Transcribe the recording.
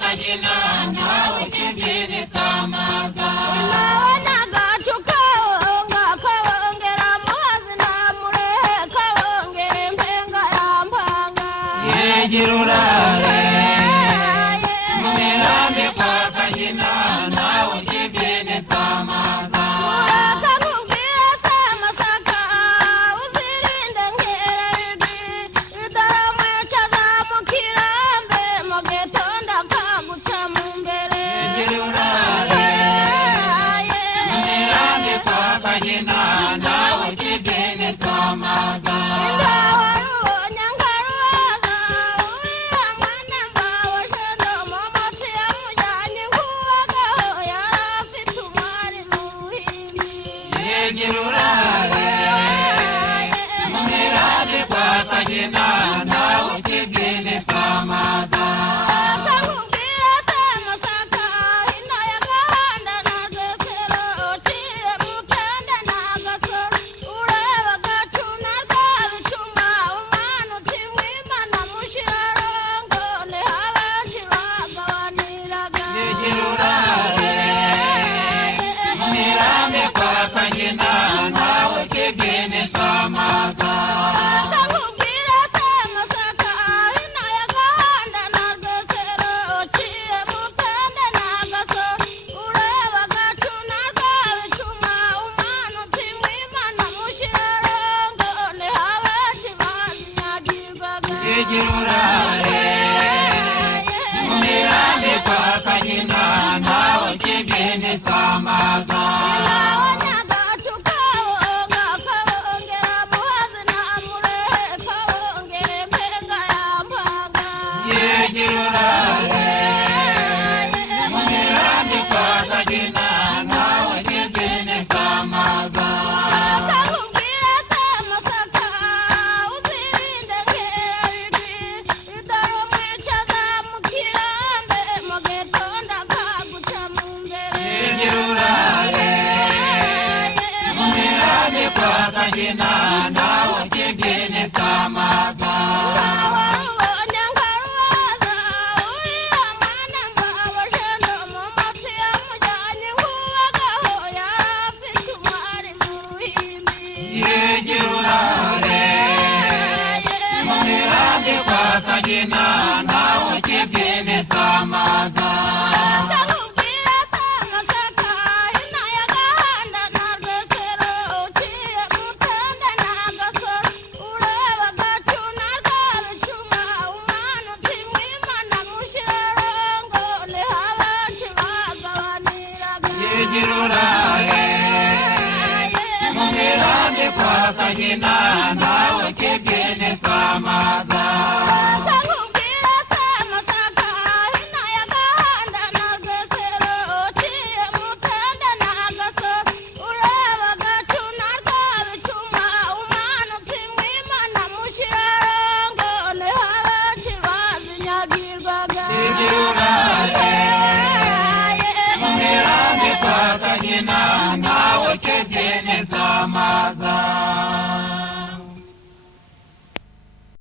kagina nawe kibyini samaga nawe nagacu kawonga kawongera muhazi namure kawongera impenga yampanga yegira urare mu mirambi kwa kagina nawe kibyini samaga urakakubwira samasaka uzirinde nkereridi idaramweca zamukirambe mu getonda kaguca mu mbere yegira urare mu mirambi kwa kagina nawe kibyini samaga indawarubonye ngarubaza uriya mwana mbawe shendo mu masi yamujyanye nkubagaho yarafite umwari mu buhimbi yegira urare mu mirambi kwa kagina nawe kibyini samaga akakubwira samasaka hino ya gahanda na rwesero uciye mu kende n'agasoro ureba gacuna rwabicuma umwana utimwimana mushirarongo ni abenshi bagabaniraga yegira urare mu mirambi kwa kagina nawe kibyini samaga akakubwira samasaka hino ya gahanda na rwesero uciye mu kende n'agasoro ureba gacuna rwabicuma umwana utimwimana mushirarongo ni abenshi bazinyagirwaga yegira urare mu mirambi kwa kagina nawe kibyini samaga nyagacu kawonga kawongera muhazi namure kawongera impenga yampanga yegira urare mu mirambi kwa kagina nawe kibyini samaga akakubwira samasaka uzirinde nkereridi idarumwica zamukirambe mu getonda kaguca mu mbere yegira urare mu mirambi kwa kagina nawe kibyini samaga warubonye ngarubaza uriya mwana mbawe shendo mu masi yamujyanye nkubagaho yarafite umwari mu buhimbi yegira urare mu mirambi kwa kagina nawe kibyini samaga akakubwira samasaka hino ya gahanda na rwesero uciye mu kende n'agasoro ureba gacuna rwabicuma umwana utimwimana mushirarongo ni abenshi bagabaniraga yegira urare mu mirambi kwa kagina nawe kibyini samaga akakubwira samasaka hino ya gahanda na rwesero uciye mu kende n'agasoro ureba gacuna rwabicuma umwana utimwimana mushirarongo ni abenshi bazinyagirwaga yegira urare mu mirambi kwa kagina nawe kibyini samaga